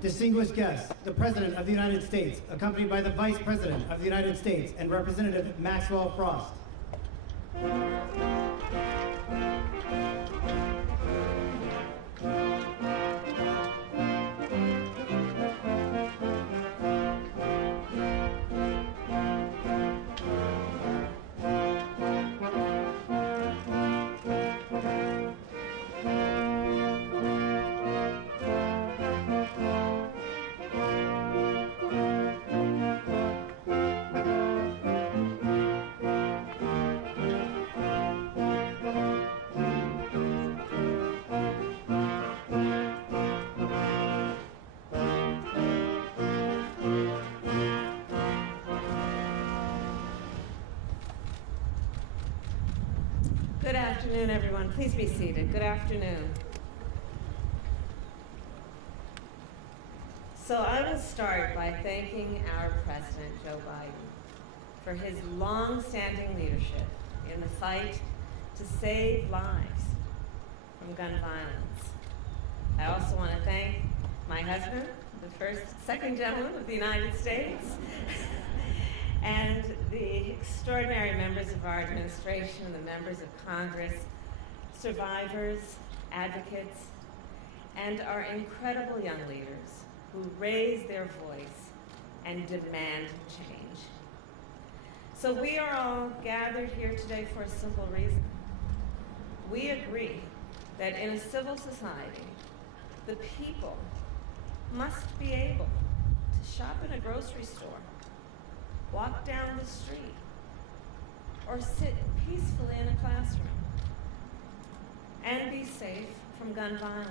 Distinguished guests, the President of the United States, accompanied by the Vice President of the United States and Representative Maxwell Frost. Good afternoon, everyone. Please be seated. Good afternoon. So I will start by thanking our President, Joe Biden, for his long-standing leadership in the fight to save lives from gun violence. I also want to thank my husband, the second gentleman of the United States, and the extraordinary members of our administration, the members of Congress, survivors, advocates, and our incredible young leaders who raise their voice and demand change. So we are all gathered here today for a simple reason. We agree that in a civil society, the people must be able to shop in a grocery store, walk down the street, or sit peacefully in a classroom and be safe from gun violence.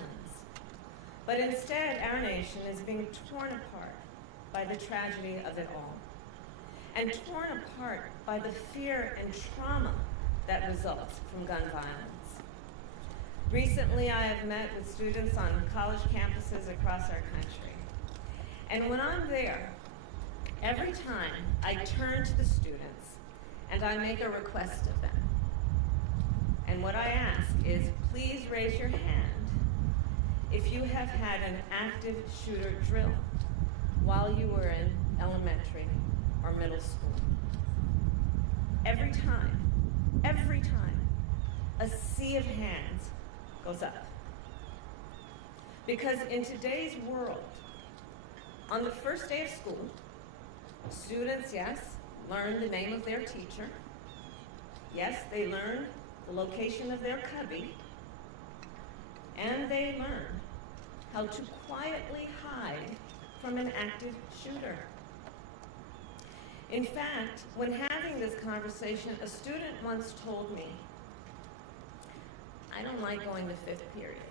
But instead, our nation is being torn apart by the tragedy of it all, and torn apart by the fear and trauma that results from gun violence. Recently, I have met with students on college campuses across our country, and when I'm there, every time I turn to the students and I make a request of them. And what I ask is, please raise your hand if you have had an active shooter drill while you were in elementary or middle school. Every time, a sea of hands goes up. Because in today's world, on the first day of school, students, yes, learn the name of their teacher. Yes, they learn the location of their cubby. And they learn how to quietly hide from an active shooter. In fact, when having this conversation, a student once told me, "I don't like going to fifth period."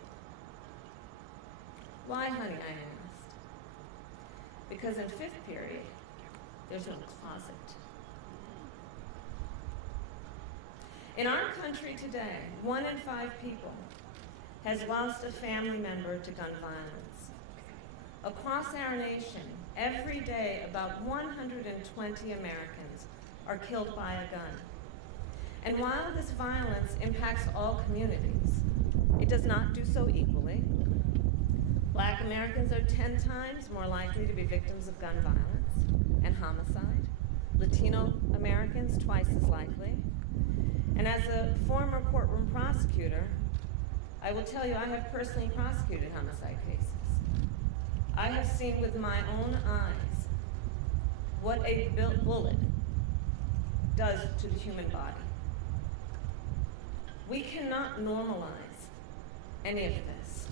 "Why, honey?" I asked. "Because in fifth period, there's no closet." In our country today, 1 in 5 people has lost a family member to gun violence. Across our nation, every day, about 120 Americans are killed by a gun. And while this violence impacts all communities, it does not do so equally. Black Americans are 10 times more likely to be victims of gun violence and homicide. Latino Americans, twice as likely. And as a former courtroom prosecutor, I will tell you I have personally prosecuted homicide cases. I have seen with my own eyes what a bullet does to the human body. We cannot normalize any of this.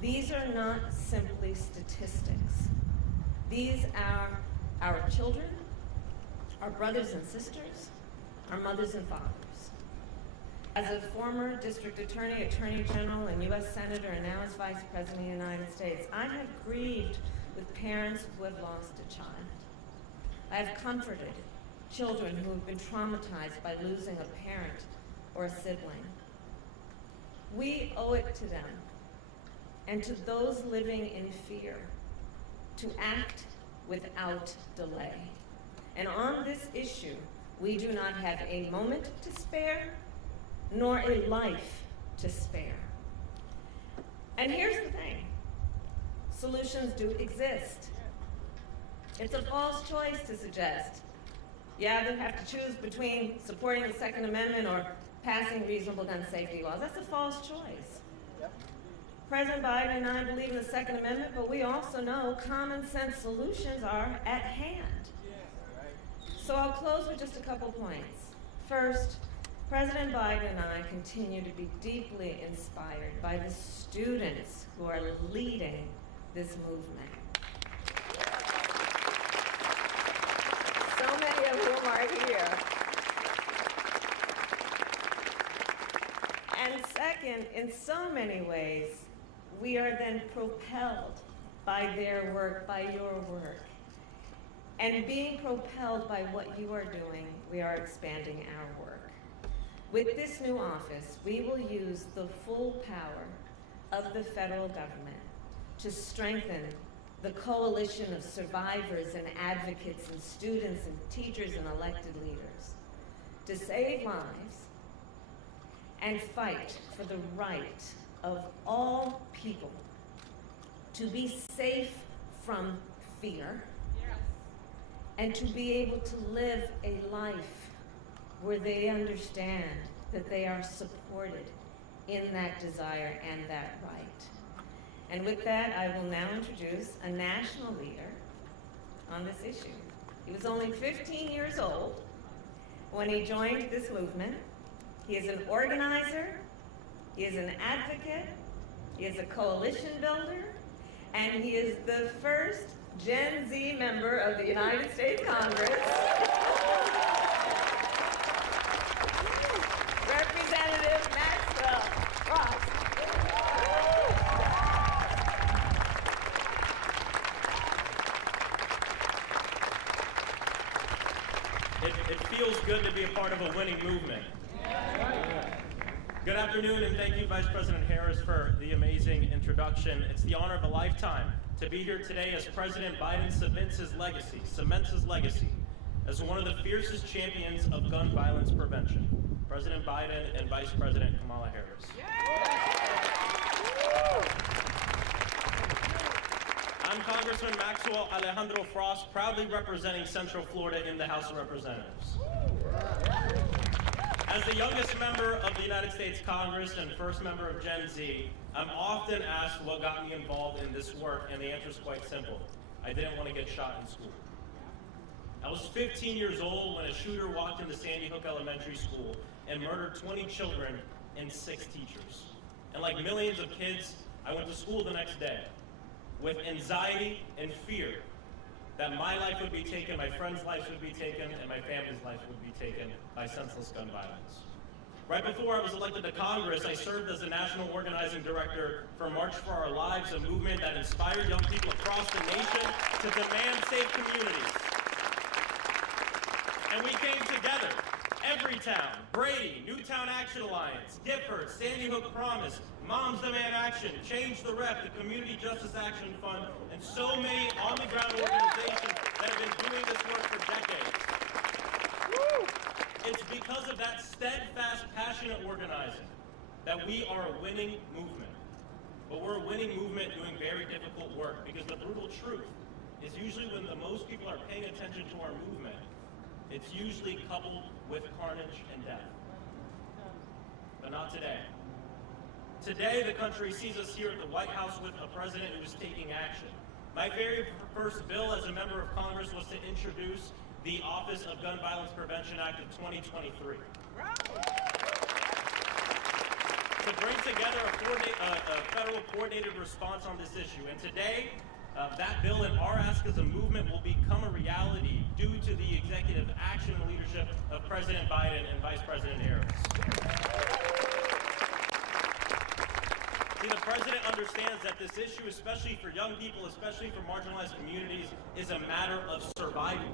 These are not simply statistics. These are our children, our brothers and sisters, our mothers and fathers. As a former district attorney, attorney general, and U.S. senator, and now as vice president of the United States, I have grieved with parents who have lost a child. I have comforted children who have been traumatized by losing a parent or a sibling. We owe it to them and to those living in fear to act without delay. And on this issue, we do not have a moment to spare, nor a life to spare. And here's the thing. solutions do exist. It's a false choice to suggest, yeah, they have to choose between supporting the Second Amendment or passing reasonable gun safety laws. That's a false choice. President Biden and I believe in the Second Amendment, but we also know common sense solutions are at hand. So I'll close with just a couple points. First, President Biden and I continue to be deeply inspired by the students who are leading this movement. So many of whom are here. And second, in so many ways, we are then propelled by their work, by your work. And being propelled by what you are doing, we are expanding our work. With this new office, we will use the full power of the federal government to strengthen the coalition of survivors and advocates and students and teachers and elected leaders to save lives and fight for the right of all people to be safe from fear and to be able to live a life where they understand that they are supported in that desire and that right. And with that, I will now introduce a national leader on this issue. He was only 15 years old when he joined this movement. He is an organizer, he is an advocate, he is a coalition builder, and he is the first Gen Z member of the United States Congress. Representative Maxwell Ross. It feels good to be a part of a winning movement. Good afternoon, and thank you, Vice President Harris, for the amazing introduction. It's the honor of a lifetime to be here today as President Biden cements his legacy as one of the fiercest champions of gun violence prevention. President Biden and Vice President Kamala Harris. I'm Congressman Maxwell Alejandro Frost, proudly representing Central Florida in the House of Representatives. As the youngest member of the United States Congress and first member of Gen Z, I'm often asked what got me involved in this work, and the answer is quite simple. I didn't want to get shot in school. I was 15 years old when a shooter walked into Sandy Hook Elementary School and murdered 20 children and 6 teachers. And like millions of kids, I went to school the next day with anxiety and fear that my life would be taken, my friends' lives would be taken, and my family's life would be taken by senseless gun violence. Right before I was elected to Congress, I served as the National Organizing Director for March for Our Lives, a movement that inspired young people across the nation to demand safe communities. And we came together, Everytown, Brady, Newtown Action Alliance, Gifford, Sandy Hook Promise, Moms Demand Action, Change the Rep, the Community Justice Action Fund, and so many on-the-ground organizations that have been doing this work for decades. It's because of that steadfast, passionate organizing that we are a winning movement. But we're a winning movement doing very difficult work, because the brutal truth is usually when the most people are paying attention to our movement, it's usually coupled with carnage and death. But not today. Today, the country sees us here at the White House with a president who is taking action. My very first bill as a member of Congress was to introduce the Office of Gun Violence Prevention Act of 2023. To bring together a federal coordinated response on this issue. And today, that bill and our ask as a movement will become a reality due to the executive action and leadership of President Biden and Vice President Harris. See, the president understands that this issue, especially for young people, especially for marginalized communities, is a matter of survival.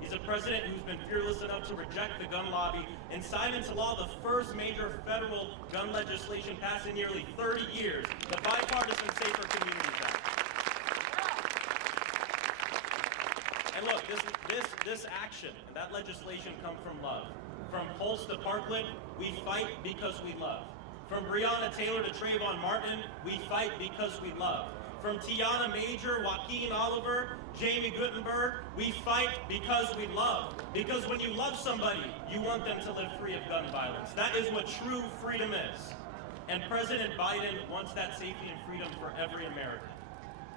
He's a president who's been fearless enough to reject the gun lobby and sign into law the first major federal gun legislation passed in nearly 30 years, the Bipartisan Safer Communities Act. And look, this action and that legislation come from love. From Pulse to Parkland, we fight because we love. From Breonna Taylor to Trayvon Martin, we fight because we love. From Tiana Major, Joaquin Oliver, Jamie Guttenberg, we fight because we love. Because when you love somebody, you want them to live free of gun violence. That is what true freedom is. And President Biden wants that safety and freedom for every American.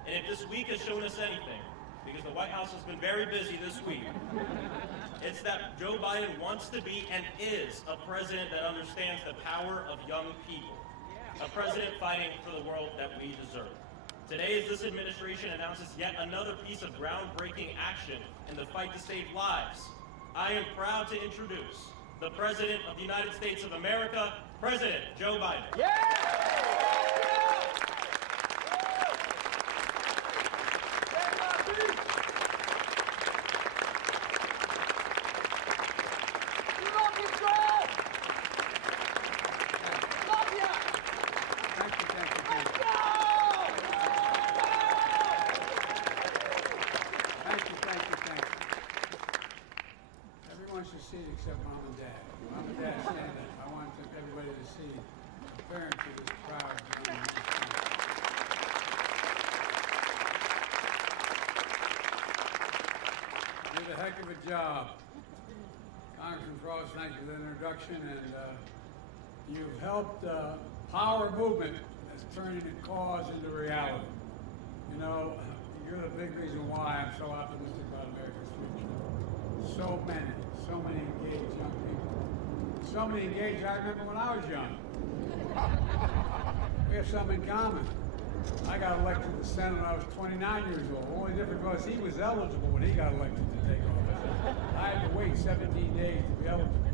And if this week has shown us anything, because the White House has been very busy this week, it's that Joe Biden wants to be and is a president that understands the power of young people. A president fighting for the world that we deserve. Today, as this administration announces yet another piece of groundbreaking action in the fight to save lives, I am proud to introduce the President of the United States of America, President Joe Biden. Everyone should see it except Mom and Dad. Mom and Dad stand up. I want everybody to see the parents of this proud young man. You did a heck of a job. Congressman Frost, thank you for the introduction, and you've helped power movement that's turning a cause into reality. You know, you're the big reason why I'm so optimistic about America's future. So many engaged young people. So many engaged, I remember when I was young. We have something in common. I got elected to the Senate when I was 29 years old. The only difference was he was eligible when he got elected to take office. I had to wait 17 days to be eligible.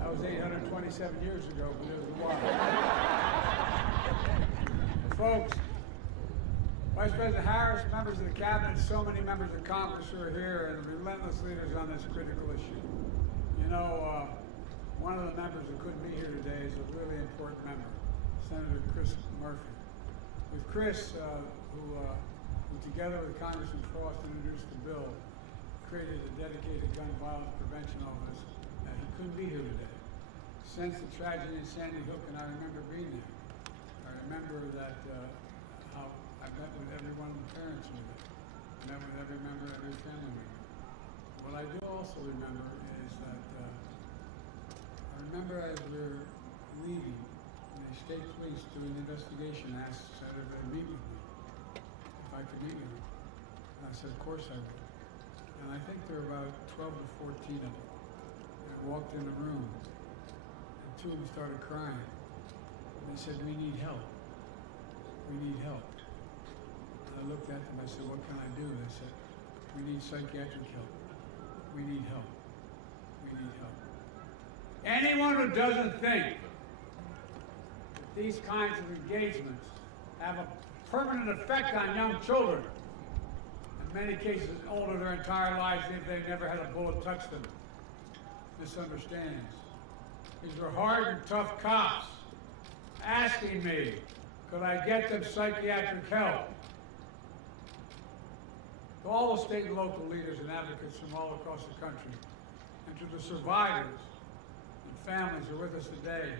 That was 827 years ago, but it was a while. Folks, Vice President Harris, members of the Cabinet, so many members of Congress who are here, and relentless leaders on this critical issue. You know, one of the members who couldn't be here today is a really important member, Senator Chris Murphy. With Chris, who together with Congressman Frost introduced the bill, created a dedicated gun violence prevention office, and he couldn't be here today. Since the tragedy in Sandy Hook, and I remember being there. I remember that how I met with every one of the parents with it. Met with every member, every family member. What I do also remember is that I remember as we were leaving, the state police doing the investigation asked Senator to meet with me, if I could meet with him. And I said, of course I would. And I think there were about 12 to 14 of them. And I walked in the room, and two of them started crying. And they said, we need help. We need help. I looked at them, I said, what can I do? They said, we need psychiatric help. We need help. We need help. Anyone who doesn't think that these kinds of engagements have a permanent effect on young children, in many cases older their entire lives if they've never had a bullet touch them, misunderstands. These were hard and tough cops asking me, could I get them psychiatric help? To all the state and local leaders and advocates from all across the country, and to the survivors and families who are with us today,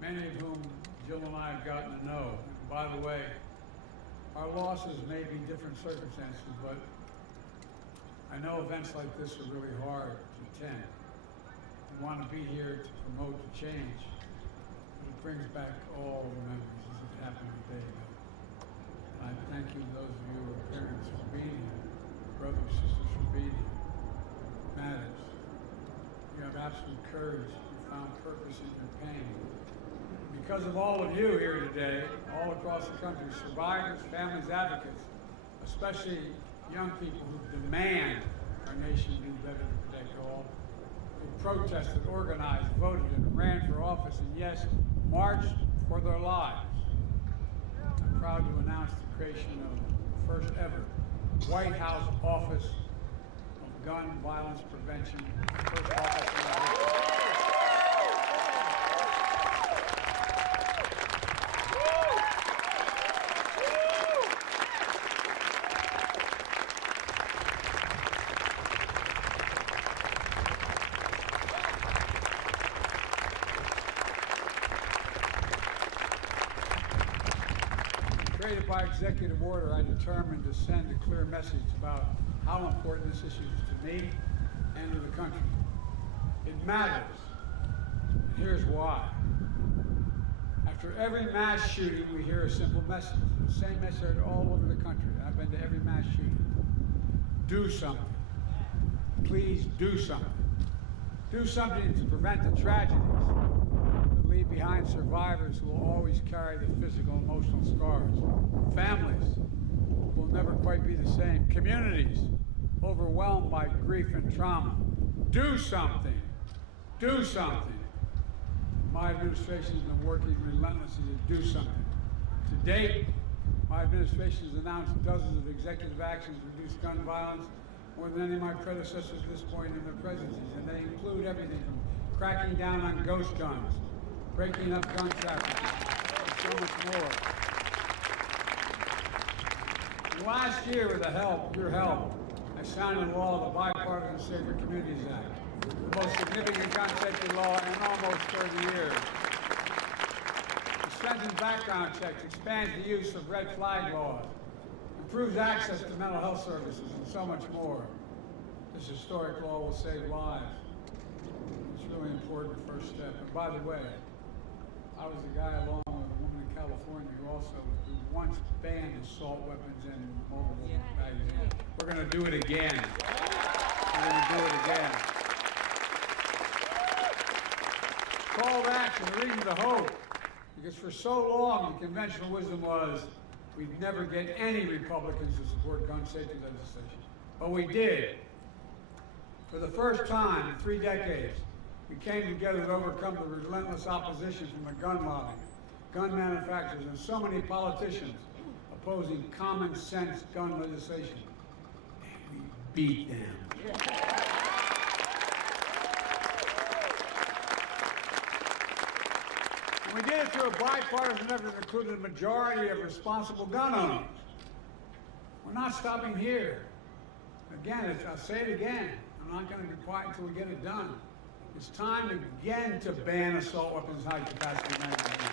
many of whom Jill and I have gotten to know. And by the way, our losses may be different circumstances, but I know events like this are really hard to attend. I want to be here to promote the change, but it brings back all the memories as it happened a day ago. I thank you, those of you who are parents, for being here, brothers and sisters, for being here. It matters. You have absolute courage. You found purpose in your pain. Because of all of you here today, all across the country, survivors, families, advocates, especially young people who demand our nation do better to protect all, who protested, organized, voted, and ran for office, and yes, marched for their lives. I'm proud to announce the creation of the first ever White House Office of Gun Violence Prevention. First office in our history. executive order, I determined to send a clear message about how important this issue is to me and to the country. It matters. And here's why. After every mass shooting, we hear a simple message. The same message all over the country. I've been to every mass shooting. Do something. Please do something. Do something to prevent the tragedies that leave behind survivors who will always carry the physical and emotional scars. Families will never quite be the same. Communities overwhelmed by grief and trauma. Do something. Do something. My administration has been working relentlessly to do something. To date, my administration has announced dozens of executive actions to reduce gun violence, more than any of my predecessors at this point in their presidencies, and they include everything from cracking down on ghost guns, breaking up gun trafficking, and so much more. And last year, with your help, I signed into law the Bipartisan Safer Communities Act, the most significant gun safety law in almost 30 years. It strengthens background checks, expands the use of red flag laws, improves access to mental health services, and so much more. This historic law will save lives. It's a really important first step. And by the way, I was the guy along with a woman in California who once banned assault weapons and mobile magazines. We're going to do it again. We're going to do it again. Call to action, a reason to hope. Because for so long, the conventional wisdom was we'd never get any Republicans to support gun safety legislation. But we did. For the first time in 3 decades, we came together to overcome the relentless opposition from the gun lobby, gun manufacturers, and so many politicians opposing common sense gun legislation. And we beat them. And we did it through a bipartisan effort that included a majority of responsible gun owners. We're not stopping here. Again, I'll say it again. I'm not going to be quiet until we get it done. It's time again to ban assault weapons high-capacity magazines.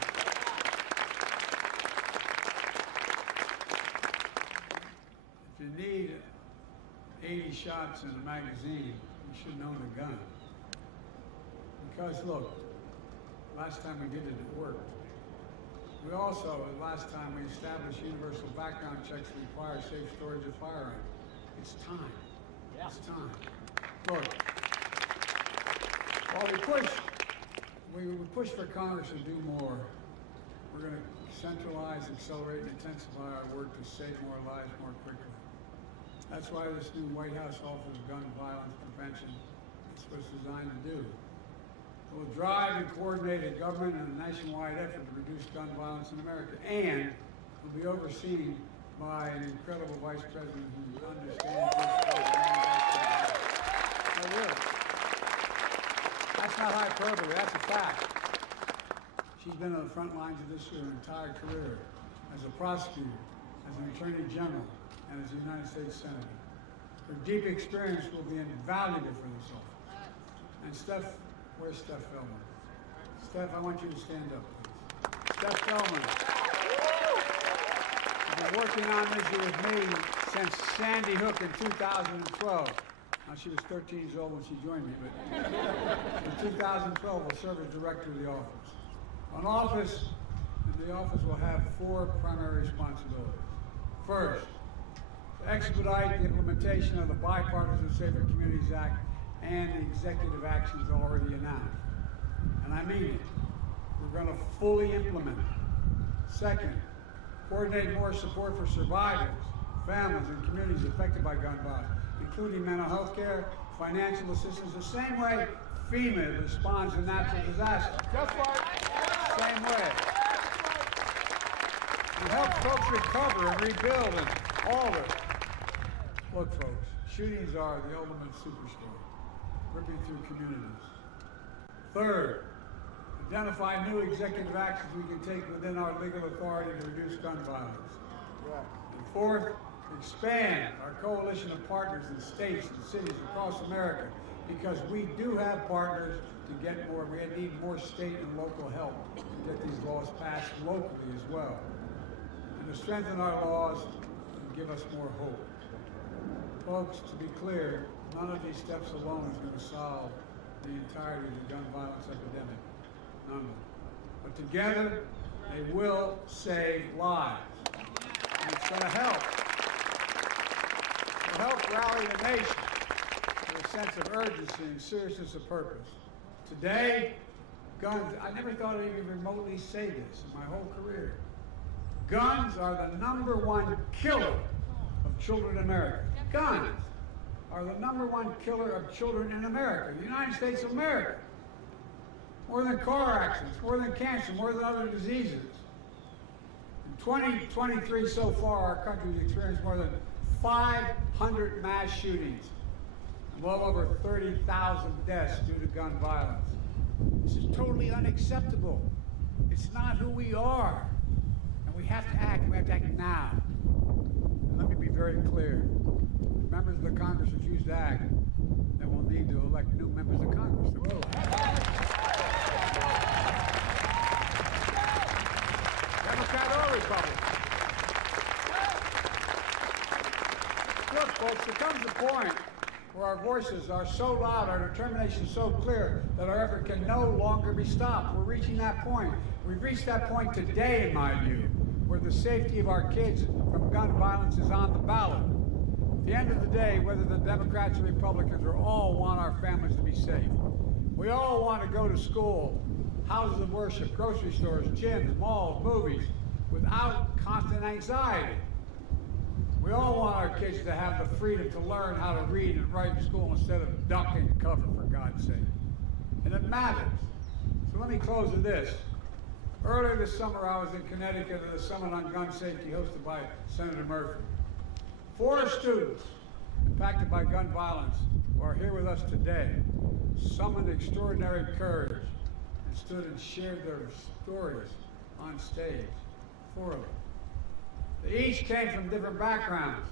If you need 80 shots in a magazine, you shouldn't own a gun. Because look, last time we did it, it worked. We also, last time we established universal background checks that require safe storage of firearms. It's time. Yeah. It's time. Look, while we push for Congress to do more, we're going to centralize, accelerate, and intensify our work to save more lives more quickly. That's why this new White House Office of Gun Violence Prevention is what it's designed to do. It will drive and coordinate a government and a nationwide effort to reduce gun violence in America, and will be overseen by an incredible vice president who understands this. No, really. That's not hyperbole, that's a fact. She's been on the front lines of this her entire career as a prosecutor, as an attorney general, and as a United States Senator. Her deep experience will be invaluable for this office. And Steph, where's Steph Feldman? Steph, I want you to stand up, please. Steph Feldman. Been working on this issue with me since Sandy Hook in 2012. Now, she was 13 years old when she joined me, but in 2012, will serve as director of the office. The office will have 4 primary responsibilities. First, to expedite the implementation of the Bipartisan Safer Communities Act and the executive actions already announced. And I mean it. We're going to fully implement it. Second, coordinate more support for survivors, families, and communities affected by gun violence, including mental health care, financial assistance, the same way FEMA responds to natural disasters. Just like same way. We help folks recover and rebuild and all of it. Look, folks, shootings are the ultimate superstorm, ripping through communities. Third, identify new executive actions we can take within our legal authority to reduce gun violence. And fourth, expand our coalition of partners in states and cities across America, because we do have partners to get more. We need more state and local help to get these laws passed locally as well. and to strengthen our laws and give us more hope. Folks, to be clear, none of these steps alone is going to solve the entirety of the gun violence epidemic. None of them. But together, they will save lives. And it's going to help. It will help rally the nation to a sense of urgency and seriousness of purpose. Today, guns, I never thought I'd even remotely say this in my whole career. Guns are the #1 killer of children in America. Guns are the #1 killer of children in America, the United States of America. More than car accidents, more than cancer, more than other diseases. In 2023 so far, our country has experienced more than 500 mass shootings and well over 30,000 deaths due to gun violence. This is totally unacceptable. It's not who we are. And we have to act, and we have to act now. And let me be very clear. If members of the Congress refuse to act, then we'll need to elect new members of Congress that will act. Democrat or Republican. Look, folks, there comes a point where our voices are so loud, our determination so clear, that our effort can no longer be stopped. We're reaching that point. We've reached that point today, in my view, where the safety of our kids from gun violence is on the ballot. At the end of the day, whether the Democrats or Republicans, we all want our families to be safe. We all want to go to school, houses of worship, grocery stores, gyms, malls, movies, without constant anxiety. We all want our kids to have the freedom to learn how to read and write in school instead of ducking cover, for God's sake. And it matters. So let me close with this. Earlier this summer, I was in Connecticut at a summit on gun safety hosted by Senator Murphy. 4 students impacted by gun violence who are here with us today summoned extraordinary courage and stood and shared their stories on stage. 4 of them. They each came from different backgrounds,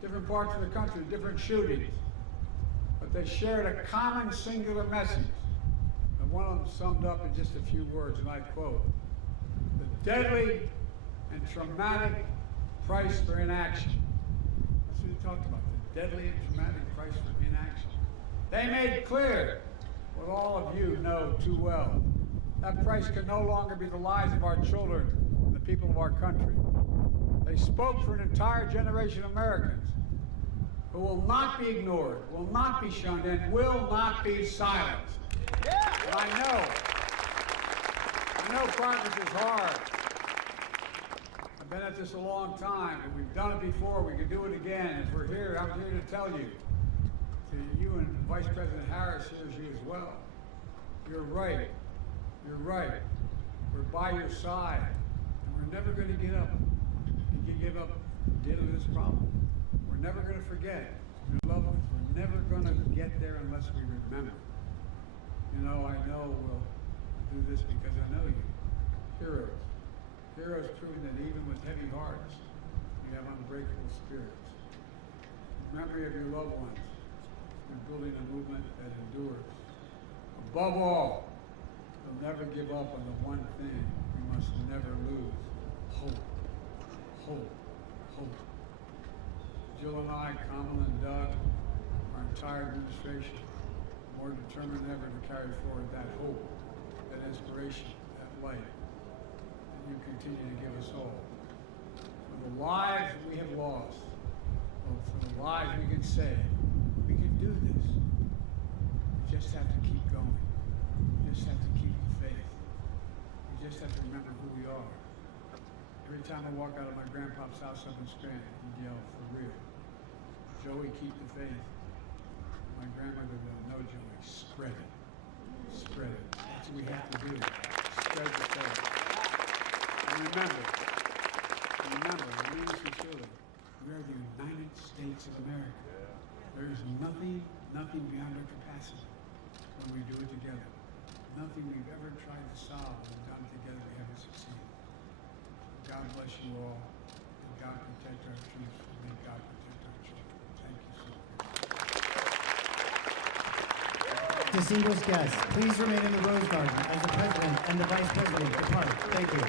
different parts of the country, different shootings. But they shared a common singular message. And one of them summed up in just a few words, and I quote, "The deadly and traumatic price for inaction." That's what he talked about, the deadly and traumatic price for inaction. They made clear what all of you know too well. That price can no longer be the lives of our children and the people of our country. They spoke for an entire generation of Americans who will not be ignored, will not be shunned, and will not be silenced. And I know progress is hard. I've been at this a long time, and we've done it before. We can do it again. As we're here, I'm here to tell you, to you and Vice President Harris hears you as well. You're right. You're right. We're by your side, and we're never going to get up. You give up dealing with this problem. We're never going to forget your loved ones. We're never going to get there unless we remember. You know, I know we'll do this because I know you. Heroes. Heroes proving that even with heavy hearts, you have unbreakable spirits. In memory of your loved ones, you're building a movement that endures. Above all, you'll never give up on the one thing we must never lose: hope. Hope, hope. Jill and I, Kamala and Doug, our entire administration, are more determined than ever to carry forward that hope, that inspiration, that light that you continue to give us all. For the lives we have lost, or for the lives we can save, we can do this. We just have to keep going. We just have to keep the faith. We just have to remember who we are. Every time I walk out of my grandpa's house up in Scranton, he'd yell, "For real. Joey, keep the faith." My grandmother would go, "No, Joey, spread it. Spread it." That's what we have to do. Spread the faith. And remember, I mean sincerely, we are the United States of America. There is nothing beyond our capacity when we do it together. Nothing we've ever tried to solve when we've done it together, we haven't succeeded. God bless you all, and God protect our troops, and may God protect our children. Thank you so much. Distinguished guests, please remain in the Rose Garden as the President and the Vice President depart. Thank you.